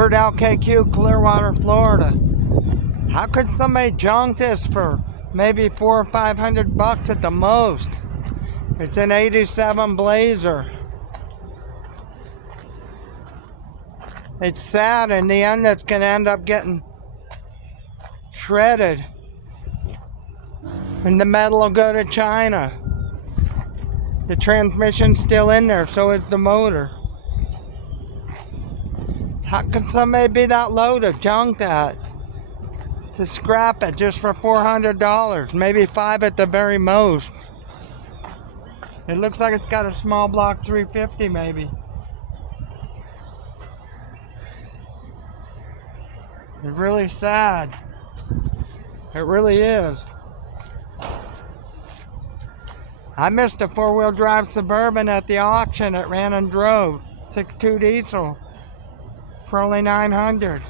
We're at LKQ Clearwater, Florida. How could somebody junk this for maybe $400 or $500 at the most? It's an '87 Blazer. It's sad. In the end, it's going to end up getting shredded. And the metal will go to China. The transmission's still in there, so is the motor. How can somebody be that low to junk that? To scrap it just for $400, maybe $500 at the very most. It looks like it's got a small block 350 maybe. It's really sad. It really is. I missed a four-wheel drive Suburban at the auction. It ran and drove. 6.2 diesel for only $900.